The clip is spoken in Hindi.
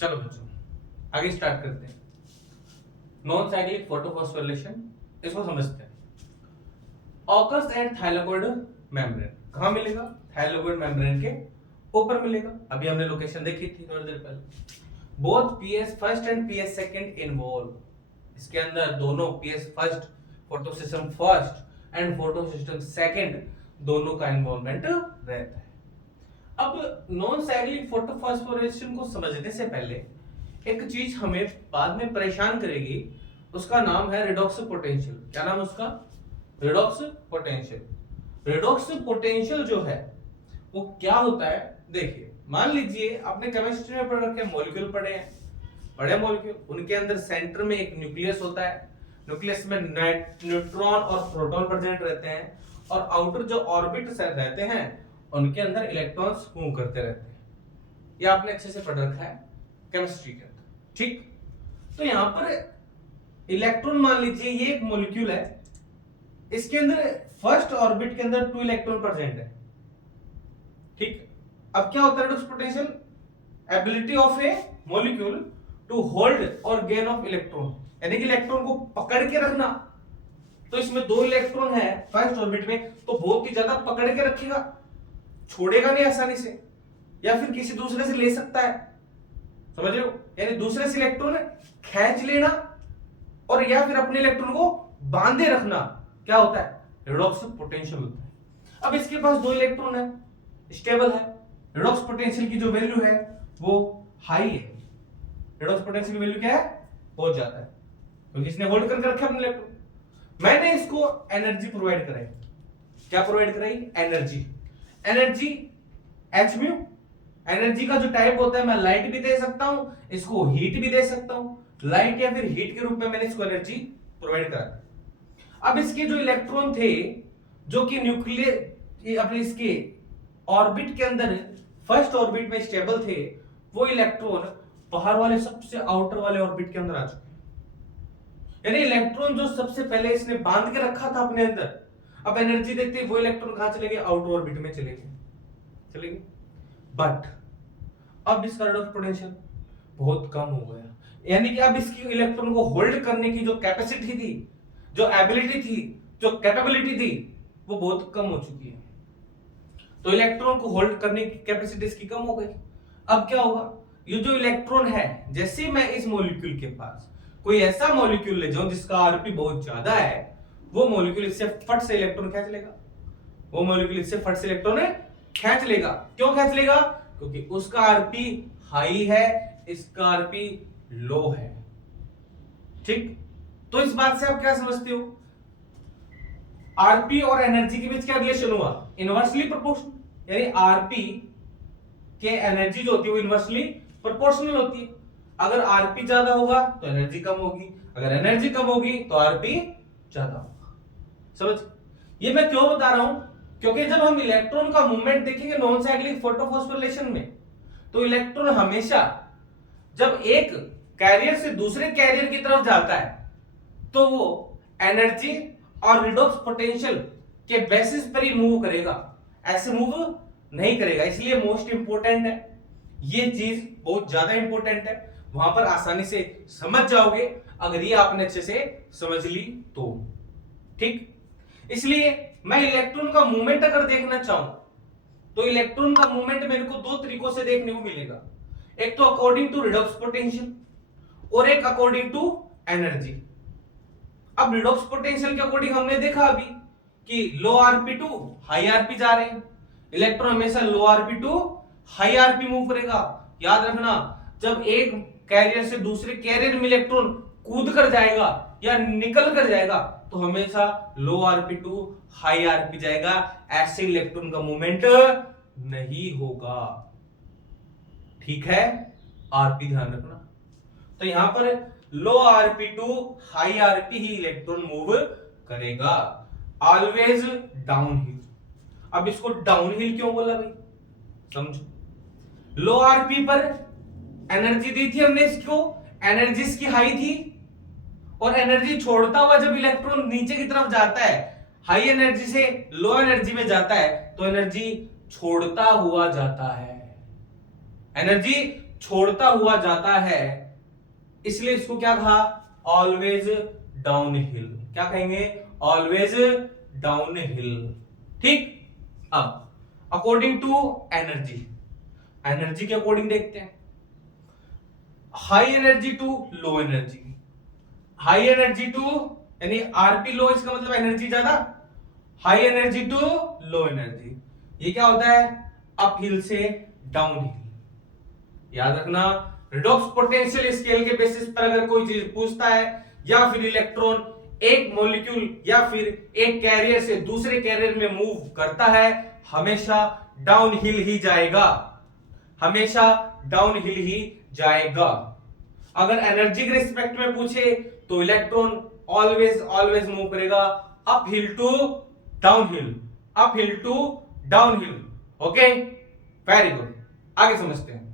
चलो बच्चों आगे स्टार्ट करते हैं। नॉन साइक्लिक फोटोफॉस्फोरिलेशन, इसको समझते हैं। ऑकर्स एट थाइलाकोइड मेम्ब्रेन, कहां मिलेगा? थाइलाकोइड मेम्ब्रेन के ऊपर मिलेगा। अभी हमने लोकेशन देखी थी थोड़ी देर पहले। Both PS first and PS second involve, इसके अंदर दोनों PS first, photosystem first and photosystem second, दोनों का इन्वॉल्वमेंट रहता है। अब नॉन साइक्लिक फोटोफॉस्फोरेशन को समझने से पहले एक चीज हमें बाद में परेशान करेगी, उसका नाम है रिडॉक्स पोटेंशियल। क्या नाम उसका? Redox potential. रिडॉक्स पोटेंशियल जो है वो क्या होता है? देखिए, मान लीजिए आपने केमिस्ट्री में पढ़ रखे मॉलिक्यूल पढ़े हैं, बड़े मॉलिक्यूल, उनके अंदर सेंटर में एक न्यूक्लियस होता है। न्यूक्लियस में न्यूट्रॉन और प्रोटॉन प्रेजेंट रहते हैं, और आउटर जो ऑर्बिट रहते हैं उनके अंदर इलेक्ट्रॉन्स मूव करते रहते हैं। ये आपने अच्छे से पढ़ रखा है केमिस्ट्री के अंदर, ठीक? तो यहां पर इलेक्ट्रॉन, मान लीजिए ये एक मॉलिक्यूल है, इसके अंदर फर्स्ट ऑर्बिट के अंदर 2 इलेक्ट्रॉन प्रेजेंट है, ठीक? अब क्या होता है redox potential? Ability of a molecule to hold और गेन ऑफ इलेक्ट्रॉन, यानी कि इलेक्ट्रॉन को पकड़ के रखना। तो इसमें 2 इलेक्ट्रॉन है फर्स्ट ऑर्बिट में, तो बहुत ही ज्यादा पकड़ के रखेगा, छोड़ेगा नहीं आसानी से, या फिर किसी दूसरे से ले सकता है, समझ रहे हो? यानी दूसरे से इलेक्ट्रॉन खींच लेना और या फिर अपने इलेक्ट्रॉन को बांधे रखना, क्या होता है? रिडॉक्स पोटेंशियल होता है। अब इसके पास 2 इलेक्ट्रॉन है, स्टेबल है, रिडॉक्स पोटेंशियल की जो वैल्यू है वो हाई है। रिडॉक्स पोटेंशियल की वैल्यू क्या है? पहुंच जाता है, क्योंकि इसने होल्ड करके रखा अपने इलेक्ट्रॉन। मैंने इसको एनर्जी प्रोवाइड कराई। क्या प्रोवाइड कराई? Energy. Energy H mu. Energy का जो टाइप होता है, मैं लाइट भी दे सकता हूं, इसको हीट भी दे सकता हूं। लाइट या फिर हीट के रूप में मैंने इसको एनर्जी प्रोवाइड करा। अब इसके जो इलेक्ट्रॉन थे, जो कि न्यूक्लियर अपने इसके ऑर्बिट के अंदर फर्स्ट ऑर्बिट में स्टेबल थे, वो इलेक्ट्रॉन बाहर वाले सबसे आउटर वाले ऑर्बिट के अंदर आ चुके हैं। यानी इलेक्ट्रॉन जो सबसे पहले इसने बांध के रखा था अपने अंदर, अब एनर्जी देते वो इलेक्ट्रॉन कहां चले गए? आउटर ऑर्बिट में चले गए। बट अब इसका रिडक्स पोटेंशियल बहुत कम हो गया, यानी कि अब इसकी इलेक्ट्रॉन को होल्ड करने की जो कैपेसिटी थी, जो एबिलिटी थी, जो कैपेबिलिटी थी, वो बहुत कम हो चुकी है। तो इलेक्ट्रॉन को होल्ड करने की कैपेसिटी इसकी कम हो गई। अब क्या होगा? ये जो इलेक्ट्रॉन है, जैसे मैं इस मॉलिक्यूल के पास कोई ऐसा मॉलिक्यूल ले जाऊं जिसका आरपी बहुत ज्यादा है, वो मॉलिक्यूल इससे फट से इलेक्ट्रॉन खींच लेगा। वो मॉलिक्यूल इससे फट से इलेक्ट्रॉन खींच लेगा। क्यों खींच लेगा? क्योंकि उसका आरपी हाई है, इसका आरपी लो है, ठीक? तो इस बात से आप क्या समझते हो? आरपी और एनर्जी के बीच क्या रिलेशन हुआ? Inversely proportional. यानी आरपी के एनर्जी जो होती है वो इनवर्सली प्रोपोर्शनल होती है। अगर आरपी ज्यादा होगा तो एनर्जी कम होगी, अगर एनर्जी कम होगी तो आरपी ज्यादा होगा। समझ? ये मैं क्यों बता रहा हूं? क्योंकि जब हम इलेक्ट्रॉन का मूवमेंट देखेंगे नॉन साइक्लिक फोटोफॉस्फोरिलेशन में, तो इलेक्ट्रॉन हमेशा जब एक कैरियर से दूसरे कैरियर की तरफ जाता है, तो वो एनर्जी और रिडॉक्स पोटेंशियल के बेसिस पर ही मूव करेगा, ऐसे मूव नहीं करेगा। इसलिए मोस्ट इंपोर्टेंट है, ये चीज बहुत ज्यादा इंपोर्टेंट है, वहां पर आसानी से समझ जाओगे अगर ये आपने अच्छे से समझ ली तो, ठीक? इसलिए मैं इलेक्ट्रॉन का मूवमेंट अगर देखना चाहूं तो इलेक्ट्रॉन का मूवमेंट मेरे को 2 तरीकों से देखने को मिलेगा। एक तो अकॉर्डिंग टू रिडॉक्स पोटेंशियल और एक अकॉर्डिंग टू एनर्जी। अब रिडॉक्स पोटेंशियल के अकॉर्डिंग हमने देखा अभी कि low RP to high RP जा रहे हैं। इलेक्ट्रॉन हमेशा low RP to high RP move करेगा। याद रखना, जब एक कैरियर से दूसरे कैरियर में इलेक्ट्रॉन कूद कर जाएगा या निकल कर जाएगा, तो हमेशा low RP to high RP जाएगा। ऐसे इलेक्ट्रॉन का मूवमेंट नहीं होगा, ठीक है? आरपी ध्यान रखना। तो यहां पर low RP to high RP ही इलेक्ट्रॉन मूव करेगा, ऑलवेज डाउनहिल। अब इसको डाउनहिल क्यों बोला भाई? समझो, लो आरपी पर एनर्जी दी थी हमने इसको, एनर्जी इसकी हाई थी, और एनर्जी छोड़ता हुआ जब इलेक्ट्रॉन नीचे की तरफ जाता है, हाई एनर्जी से लो एनर्जी में जाता है, तो एनर्जी छोड़ता हुआ जाता है। एनर्जी छोड़ता हुआ जाता है, इसलिए इसको क्या कहा, ऑलवेज डाउन हिल। क्या कहेंगे, ऑलवेज डाउन हिल। ठीक, अब अकॉर्डिंग टू एनर्जी, एनर्जी के अकॉर्डिंग देखते हैं। High energy to low energy, high energy to यानी आरपी लो, इसका मतलब एनर्जी ज्यादा, high energy to low energy, ये क्या होता है, अप हिल से डाउन हिल। याद रखना, रिडॉक्स पोटेंशियल स्केल के बेसिस पर अगर कोई चीज पूछता है, या फिर इलेक्ट्रॉन एक मॉलिक्यूल या फिर एक कैरियर से दूसरे कैरियर में मूव करता है, हमेशा डाउन हिल ही जाएगा, हमेशा डाउन हिल ही जाएगा। अगर एनर्जी के रिस्पेक्ट में पूछे तो इलेक्ट्रॉन ऑलवेज ऑलवेज मूव करेगा up hill to down hill, up hill to down hill. Okay, very good, आगे समझते हैं।